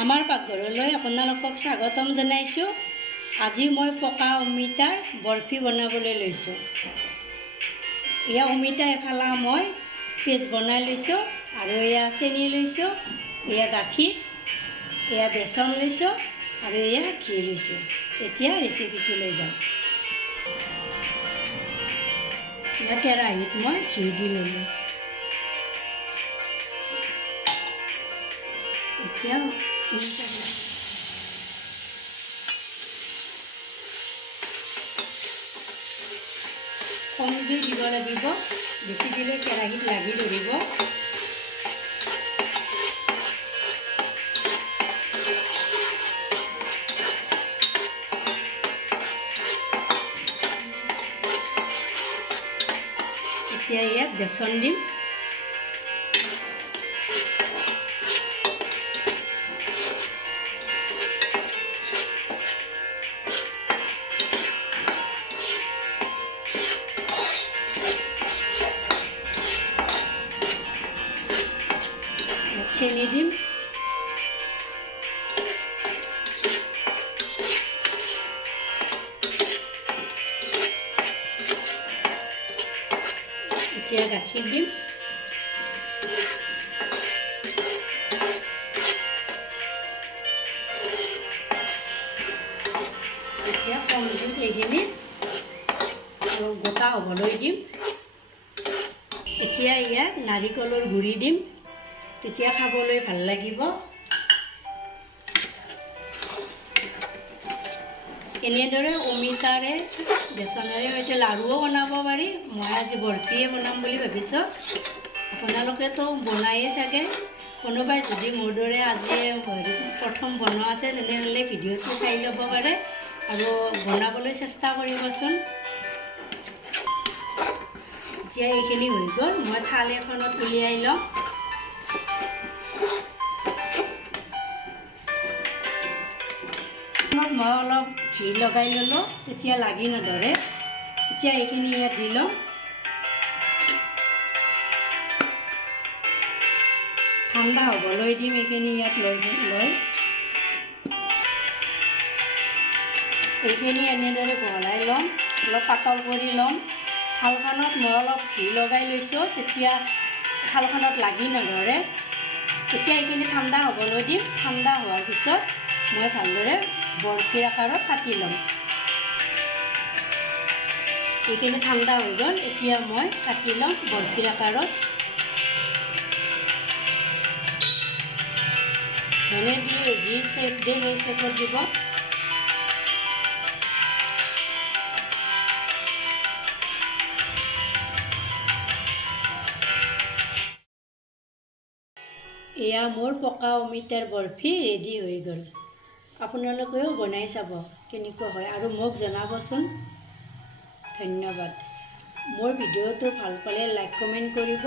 আমাৰ পাকঘৰলৈ আপোনালোকক স্বাগতম জনাইছোঁ। আজি মই পকা অমিতাৰ বৰফি বনাবলৈ লৈছোঁ। এয়া অমিতা এফালা মই পেষ্ট বনাই লৈছোঁ আৰু এয়া চেনি লৈছোঁ, এয়া গাখীৰ, এয়া বেচন লৈছোঁ আৰু এয়া ঘি লৈছোঁ। এতিয়া ৰেচিপিটো লৈ যাওঁ। এয়া কেৰাহীত মই ঘি দি ল'লোঁ। এতিয়া কম জুই দিব লাগিব, বেছি দিলে কেৰাহীত লাগি ধৰিব। এতিয়া ইয়াত বেচন দিম। চেনি দিম। এতিয়া গাখীৰ দিম। এতিয়া কম জুইত এইখিনি গোটা হ'বলৈ দিম। এতিয়া ইয়াত নাৰিকলৰ গুড়ি দিম, তেতিয়া খাবলৈ ভাল লাগিব। এনেদৰে অমিতাৰে বেচনেৰে সৈতে লাড়ুও বনাব পাৰি। মই আজি বৰফিয়ে বনাম বুলি ভাবিছোঁ। আপোনালোকেতো বনায়ে চাগে। কোনোবাই যদি মোৰ দৰে আজি প্ৰথম বনোৱা আছে তেনেহ'লে ভিডিঅ'টো চাই ল'ব পাৰে আৰু বনাবলৈ চেষ্টা কৰিবচোন। এতিয়া এইখিনি হৈ গ'ল, মই থাল এখনত উলিয়াই লওঁ। মই অলপ ঘি লগাই ল'লোঁ, তেতিয়া লাগি নধৰে। এতিয়া এইখিনি ইয়াত দি লওঁ। ঠাণ্ডা হ'বলৈ দিম এইখিনি ইয়াত লৈ এইখিনি এনেদৰে বহলাই ল'ম, অলপ পাতল কৰি ল'ম। থালখনত মই অলপ ঘি লগাই লৈছোঁ, তেতিয়া থালখনত লাগি নধৰে। এতিয়া এইখিনি ঠাণ্ডা হ'বলৈ দিম। ঠাণ্ডা হোৱাৰ পিছত মই ভালদৰে বৰফিৰ আকাৰত কাটি ল'ম। এইখিনি ঠাণ্ডা হৈ গ'ল, এতিয়া মই কাটি ল'ম বৰফিৰ আকাৰত। যেনে দিয়ে যি শ্বেপ দিয়ে সেই শ্বেপত দিব। এয়া মোৰ পকা অমিতাৰ বৰফি ৰেডি হৈ গ'ল। আপোনালোকেও বনাই চাব কেনেকুৱা হয় আৰু মোক জনাবচোন। ধন্যবাদ। মোৰ ভিডিঅ'টো ভাল পালে লাইক কমেণ্ট কৰিব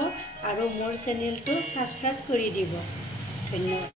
আৰু মোৰ চেনেলটো ছাবস্ক্ৰাইব কৰি দিব। ধন্যবাদ।